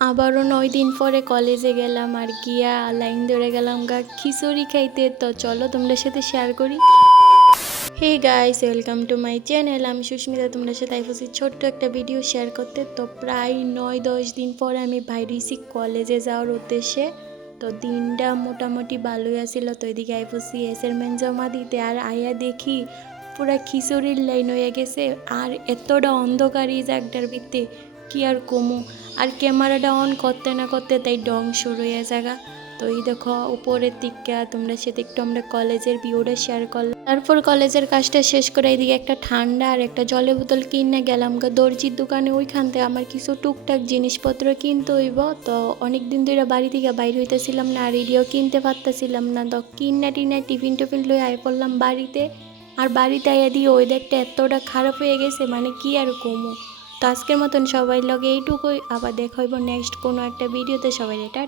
আবারও 9 দিন পরে কলেজে গেলাম আর গিয়া লাইন ধরে গেলাম খিচুড়ি খাইতে। তো চলো তোমরা সাথে শেয়ার করি। Hey guys, welcome to my channel. আমি সুস্মিতা, তোমরা সাথে আইফোসির ছোট্ট একটা ভিডিও শেয়ার করতে। তো প্রায় 9-10 দিন পরে আমি বাইরেছি কলেজে যাওয়ার উদ্দেশ্যে। তো দিনটা মোটামুটি ভালোই আসছিল। তো এদিকে আইফোসি অ্যাসাইনমেন্ট জমা দিতে আর আয়া দেখি পুরা খিচুড়ির লাইন হয়ে গেছে। আর এতটা অন্ধকার এই জায়গাটার ভিত্তি কি আর কমু। আর ক্যামেরাটা অন করতে না করতে তাই ডং শুরু হয়ে জায়গা। তো এই দেখো উপরের দিকে তোমরা সাথে একটু আমরা কলেজের ভিউটা শেয়ার করলাম। তারপর কলেজের কাজটা শেষ করে এদিকে একটা ঠান্ডা আর একটা জলের বোতল কিনে গেলাম দর্জির দোকানে। ওইখান থেকে আমার কিছু টুকটাক জিনিসপত্র কিনতে হইব। তো অনেকদিন ধরে বাড়ি থেকে বাইরে হইতেছিলাম না আর এডিও কিনতে পারতেছিলাম না। তো কিনা টিনা টিফিন টিফিন লয়ে আয় পড়লাম বাড়িতে। আর বাড়িতে আইয়া দিয়ে ওয়েদারটা এতটা খারাপ হয়ে গেছে, মানে কি আর কমু। তো আজকের মতন সবাই লগে এইটুকুই। আবার দেখা হইব নেক্সট কোনো একটা ভিডিওতে। সবাই এটা